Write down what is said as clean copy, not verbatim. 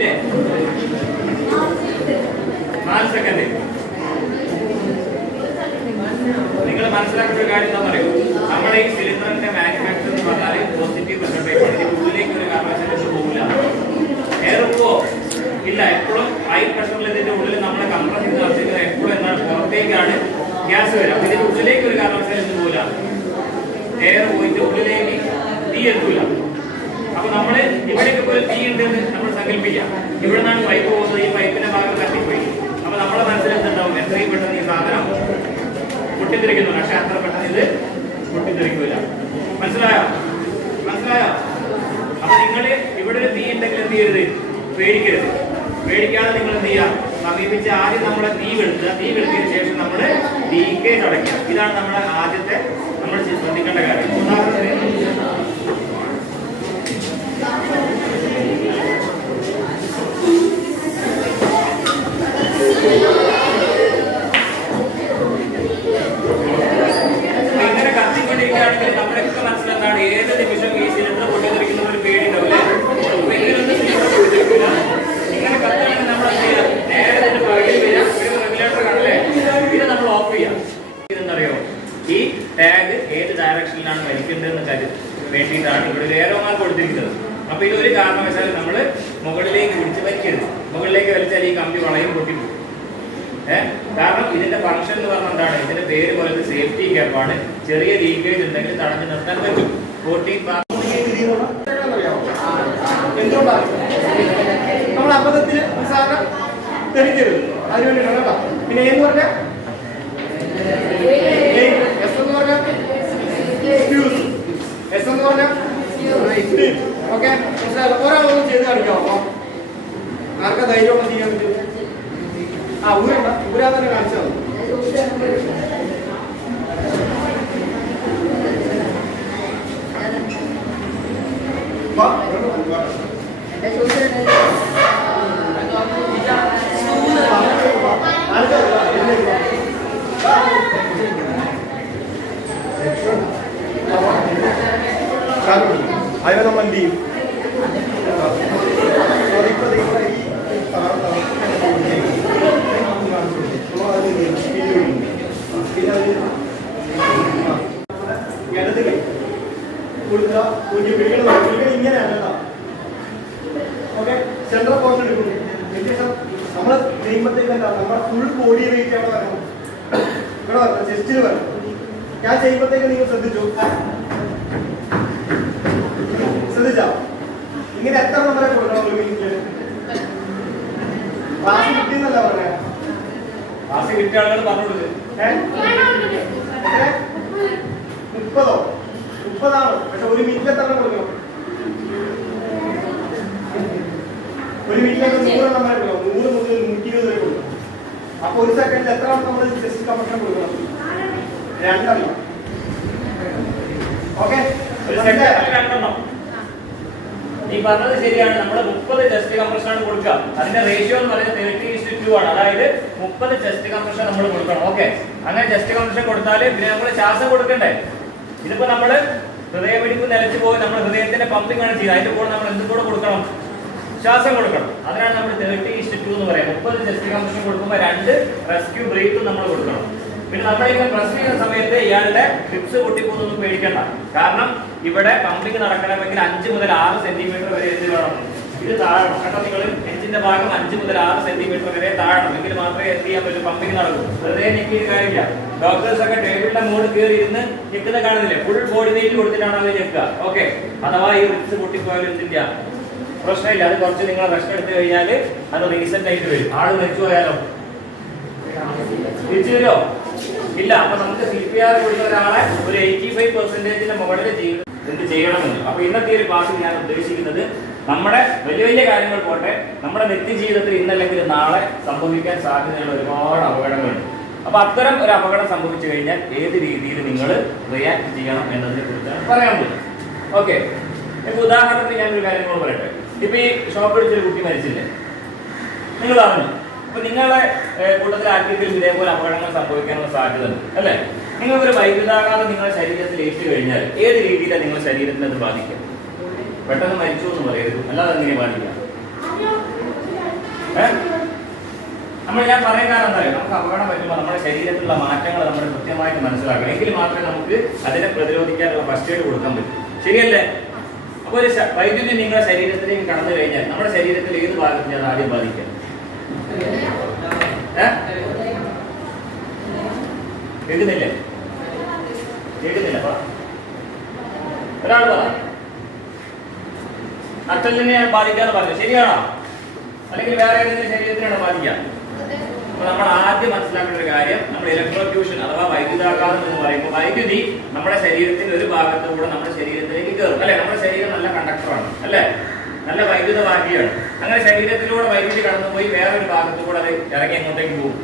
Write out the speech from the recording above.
ഇല്ലേ? 4 സെക്കൻഡ്. നിങ്ങൾ മനസ്സിലാക്കേണ്ട ഒരു കാര്യം എന്താ പറയൂ, നമ്മുടെ ഈ സിലിണ്ടറിന്റെ മാനുഫാക്ചർ എന്ന് പറഞ്ഞാൽ പോസിറ്റീവ് പ്രഷർ ടൈപ്പ് ആണ്. ഇതിന്റെ ഉള്ളിലേക്ക് ഒരു കാരണവശാലും പോകില്ല. എയർ പോവോ ഇല്ല. എപ്പോഴും ഹൈ പ്രഷറിൽ ഇതിന്റെ ഉള്ളിൽ നമ്മളെ കംപ്രസ് ചെയ്ത് നടത്തിക്കുന്നത് എപ്പോഴും എന്താണ്, പുറത്തേക്കാണ് ഗ്യാസ് വരിക. അപ്പൊ ഇതിന്റെ ഉള്ളിലേക്ക് ഒരു കാരണവശാലും എന്ത് പോകില്ല, എയർ പോയിട്ട് ഉള്ളിലേക്ക് തീ എത്തൂല. അപ്പൊ നമ്മള് ഇവിടേക്ക് ഒരു തീ ഉണ്ടെന്ന് നമ്മൾ സങ്കല്പിക്കാം. ഇവിടെ നിന്നാണ് പൈപ്പ് പോകുന്നത്, ഈ പൈപ്പിന്റെ ഭാഗം കത്തിപ്പോയി. അപ്പൊ നമ്മളെ മനസ്സിൽ എന്തുണ്ടാവും, എത്രയും പെട്ടെന്ന് ഈ സാധനം പൊട്ടിത്തെറിക്കുന്നു. പക്ഷെ അത്ര പെട്ടെന്ന് ഇത് പൊട്ടിത്തെറിക്കൂല. മനസ്സിലായോ? അപ്പൊ നിങ്ങള് ഇവിടെ ഒരു തീ ഉണ്ടെങ്കിൽ എന്ത് ചെയ്യരുത്, പേടിക്കരുത്. പേടിക്കാതെ നിങ്ങൾ എന്ത് ചെയ്യാം, സമീപിച്ച് ആദ്യം നമ്മളെ തീ വെളുത്തതിന് ശേഷം നമ്മള് ലീക്കേജ് അടയ്ക്കുക. ഇതാണ് നമ്മുടെ ആദ്യത്തെ നമ്മൾ ശ്രദ്ധിക്കേണ്ട കാര്യം. ഉദാഹരണത്തിന് ഇങ്ങനെ കത്തിക്കൊണ്ടിരിക്കുകയാണെങ്കിൽ നമ്മളൊക്കെ മനസ്സിലെന്താണ്, ഏത് നിമിഷം ഈ സിലിണ്ടർ പൊട്ടിത്തെറിക്കുന്ന ഒരു പേടി ഉണ്ടാവില്ലേ? അപ്പൊ ഇങ്ങനൊന്നും സിലിണ്ടർ പൊട്ടിത്തെറിക്കില്ല. ഇങ്ങനെ കത്തുകയാണെങ്കിൽ നമ്മൾ എന്ത് ചെയ്യാം, നേരെ ഇതിന്റെ പുറകിൽ വരിക. ഒരു റെഗുലേറ്റർ കാണല്ലേ, ഇത് നമ്മൾ ഓഫ് ചെയ്യാം. ഇതെന്നറിയോ, ഈ ടാഗ് ഏത് ഡയറക്ഷനിലാണ് വലിക്കേണ്ടതെന്ന് വേണ്ടിയിട്ടാണ് ഇവിടെ ഒരു ഏറോ മാർക്ക് കൊടുത്തിരിക്കുന്നത്. അപ്പൊ ഇതൊരു കാരണവശാലും നമ്മൾ മുകളിലേക്ക് പിടിച്ച് വലിക്കരുത്. മുകളിലേക്ക് വലിച്ചാൽ ഈ കമ്പി വളയും പൊട്ടിപ്പോകും. കാരണം ഇതിന്റെ ഫംഗ്ഷൻ എന്ന് പറഞ്ഞാൽ എന്താണ്, ഇതിന്റെ പേര് പോലത്തെ സേഫ്റ്റി ക്യാപ്പാണ്. ചെറിയ ലീക്കേജ് ഉണ്ടെങ്കിൽ തടഞ്ഞു നിർത്താൻ പറ്റും. 14 എന്തുകൊണ്ടാണ് നമ്മൾ അബദ്ധത്തിന് സാധനം തെളിക്കരുത്, അതിനുവേണ്ടിയിട്ടാണ് കേട്ടോ. പിന്നെ എന്ന് പറഞ്ഞാൽ എസ് എന്ന് പറഞ്ഞാൽ ഫ്യൂസ്, എസ് എന്ന് പറഞ്ഞാൽ ഓക്കെ. ഒരാളൊന്നും ചെയ്ത് കാണിക്കാമോ? ആർക്കാ ധൈര്യം ചെയ്യാൻ പറ്റും? ഊരാ തന്നെ കാണിച്ചത്. അയ്യോ നമ്മൾ എന്ത് ചെയ്യും? ഇടത് കൈ കൊടുക്കുക, ഇങ്ങനെയല്ല. ഓക്കെ, സെൻട്രൽ പോർഷൻ എടുക്കുന്നു. ഏകദേശം നമ്മൾ ചെയ്യുമ്പോഴത്തേക്ക് എന്താ, നമ്മുടെ ഫുൾ ബോഡി വെയിറ്റ് അവിടെ വരണം, ഇവിടെ വരണം, ചെസ്റ്റിൽ വരണം. ഞാൻ ചെയ്യുമ്പോഴത്തേക്ക് നിങ്ങൾ ശ്രദ്ധിച്ചോ, ഇങ്ങനെ എത്ര നമ്പറെ കൊടുക്കണം ഒരു മിനിറ്റില്? ക്ലാസ് കിട്ടിയെന്നല്ല പറഞ്ഞേ, ക്ലാസ് കിട്ടിയ ആളുകൾ പറഞ്ഞോളൂ. 30 പക്ഷെ ഒരു മിനിറ്റ് എത്ര കൊടുക്കണം? ഒരു മിനിറ്റിലേക്ക് 100 നമ്പർ കൊടുക്കണം. 100 മുതൽ 120 വരെ കൊടുക്കണം. അപ്പൊ ഒരു സെക്കൻഡിൽ എത്ര നമ്മൾ ചെസ്റ്റ് കംപ്രഷൻ കൊടുക്കണം? 2 ഓക്കെ. നീ പറഞ്ഞത് ശരിയാണ്. നമ്മൾ 30 ചെസ്റ്റ് കംപ്രഷൻ ആണ് കൊടുക്കുക. അതിന്റെ റേഷ്യോ എന്ന് പറയുന്നത് 30:2 ആണ്. അതായത് 30 ചെസ്റ്റ് കംപ്രഷൻ നമ്മൾ കൊടുക്കണം. ഓക്കെ, അങ്ങനെ ചെസ്റ്റ് കംപ്രഷൻ കൊടുത്താൽ പിന്നെ നമ്മൾ ശ്വാസം കൊടുക്കണ്ടേ? ഇതിപ്പോ നമ്മള് ഹൃദയമിടിപ്പ് നിലച്ചു പോയി നമ്മൾ ഹൃദയത്തിന്റെ പമ്പിംഗ് ആണ് ചെയ്യുന്നത്. അതിന്റെ കൂടെ നമ്മൾ എന്തും കൂടെ കൊടുക്കണം, ശ്വാസം കൊടുക്കണം. അതിനാണ് നമ്മൾ 30:2 എന്ന് പറയാം. 30 ചെസ്റ്റ് കംപ്രഷൻ കൊടുക്കുമ്പോൾ 2 റെസ്ക്യൂ ബ്രീത്തും നമ്മൾ കൊടുക്കണം. പിന്നെ നമ്മളിങ്ങനെ പ്രസ് ചെയ്യുന്ന സമയത്ത് ഇയാളുടെ ഹിപ്സ് പൊട്ടിപ്പോന്നൊന്നും പേടിക്കണ്ട. കാരണം ഇവിടെ പമ്പിംഗ് നടക്കണമെങ്കിൽ 5 മുതൽ 6 സെന്റിമീറ്റർ വരെ എന്ത് വേണം, ഇത് താഴണം. കേട്ടോ, നിങ്ങൾ എഞ്ചിന്റെ ഭാഗം 5 മുതൽ 6 സെന്റിമീറ്റർ വരെ താഴണം. എങ്കിൽ മാത്രമേ എന്ത് ചെയ്യാൻ പറ്റും, പമ്പിംഗ് നടക്കും. വെറുതെ ഞെക്കിയിട്ട് കാര്യമില്ല. ഡോക്ടേഴ്സ് ഒക്കെ ടേബിളിന്റെ മുകളിൽ കയറി ഇരുന്ന് ഞെക്കുന്ന കാണുന്നില്ലേ, ഫുൾ ബോഡി വെയിറ്റ് കൊടുത്തിട്ടാണ് അവർ ഞെക്കുക. ഓക്കെ, അഥവാ ഈ ഹിപ്സ് പൊട്ടിപ്പോയാലും എന്തില്ല, പ്രശ്നമില്ല. അത് കുറച്ച് നിങ്ങൾ റെസ്റ്റ് എടുത്തു കഴിഞ്ഞാൽ അത് റീസെന്റ് ആയിട്ട് വരും. ആള് മരിച്ചു പോയാലോ, തിരിച്ചു വരുമോ? ഇല്ല. അപ്പൊ നമുക്ക് CPR കൊടുക്കുന്ന ഒരാളെ ഒരു 85% മുകളിൽ എന്ത് ചെയ്യണമെന്ന്. അപ്പൊ ഇന്നത്തെ ഒരു ക്ലാസ്സിൽ ഞാൻ ഉദ്ദേശിക്കുന്നത്, നമ്മുടെ വലിയ വലിയ കാര്യങ്ങൾ പോട്ടെ, നമ്മുടെ നിത്യജീവിതത്തിൽ ഇന്നല്ലെങ്കിൽ നാളെ സംഭവിക്കാൻ സാധ്യതയുള്ള ഒരുപാട് അപകടങ്ങളുണ്ട്. അപ്പൊ അത്തരം ഒരു അപകടം സംഭവിച്ചു കഴിഞ്ഞാൽ ഏത് രീതിയിൽ നിങ്ങൾ റിയാക്ട് ചെയ്യണം എന്നതിനെ കുറിച്ചാണ് പറയാൻ പോകുന്നത്. ഓക്കെ, ഇപ്പൊ ഉദാഹരണത്തിന് ഞാനൊരു കാര്യം കൂടെ പറയട്ടെ. ഇപ്പൊ ഈ ഷോപ്പ് അടിച്ചൊരു കുട്ടി മരിച്ചില്ലേ, നിങ്ങൾ അറിഞ്ഞു. അപ്പൊ നിങ്ങളുടെ കൂട്ടത്തിൽ ആർക്കെങ്കിലും ഇതേപോലെ അപകടങ്ങൾ സംഭവിക്കാനുള്ള സാധ്യത ഉണ്ട് അല്ലെ? നിങ്ങൾക്കൊരു വൈദ്യുതാഘാതം നിങ്ങളുടെ ശരീരത്തിൽ ഏറ്റു കഴിഞ്ഞാൽ ഏത് രീതിയിലാണ് നിങ്ങളുടെ ശരീരത്തിന് അത് ബാധിക്കുക? പെട്ടെന്ന് മരിച്ചു എന്ന് പറയരുത്, അല്ലാതെ എങ്ങനെ ബാധിക്കാം? ഞാൻ പറയാൻ കാരണം എന്താ പറയുക, നമുക്ക് അപകടം പറ്റുമ്പോൾ നമ്മുടെ ശരീരത്തിലുള്ള മാറ്റങ്ങൾ നമ്മൾ കൃത്യമായിട്ട് മനസ്സിലാക്കണം. എങ്കിൽ മാത്രമേ നമുക്ക് അതിനെ പ്രതിരോധിക്കാനുള്ള ഫസ്റ്റ് എയ്ഡ് കൊടുക്കാൻ പറ്റൂ. ശരിയല്ലേ? അപ്പോൾ ഒരു വൈദ്യുതി നിങ്ങളുടെ ശരീരത്തിലേക്ക് കടന്നു കഴിഞ്ഞാൽ നമ്മുടെ ശരീരത്തിൽ ഏത് ഭാഗത്തിനാണ് ആദ്യം ബാധിക്കുക? കേൾക്കുന്നില്ലേ? കേൾക്കുന്നില്ല? ഒരാൾ പറ. നട്ടലിനെ ബാധിക്കാന്ന് പറഞ്ഞു, ശരിയാണോ? അല്ലെങ്കിൽ വേറെ ഏതെങ്കിലും ശരീരത്തിനാണ് ബാധിക്കുക? അപ്പൊ നമ്മൾ ആദ്യം മനസ്സിലാക്കേണ്ട ഒരു കാര്യം, നമ്മൾ ഇലക്ട്രോക്യൂഷൻ അഥവാ വൈദ്യുതാഘാതം എന്ന് പറയുമ്പോൾ വൈദ്യുതി നമ്മുടെ ശരീരത്തിന്റെ ഒരു ഭാഗത്തുകൂടെ നമ്മുടെ ശരീരത്തിലേക്ക് കയറും അല്ലെ. നമ്മുടെ ശരീരം നല്ല കണ്ടക്ടറാണ് അല്ലെ, നല്ല വൈദ്യുതവാഹിയാണ്. അങ്ങനെ ശരീരത്തിലൂടെ വൈദ്യുതി കടന്നുപോയി വേറൊരു ഭാഗത്തുകൂടെ അത് ഇറങ്ങി എങ്ങോട്ടേക്ക് പോകും?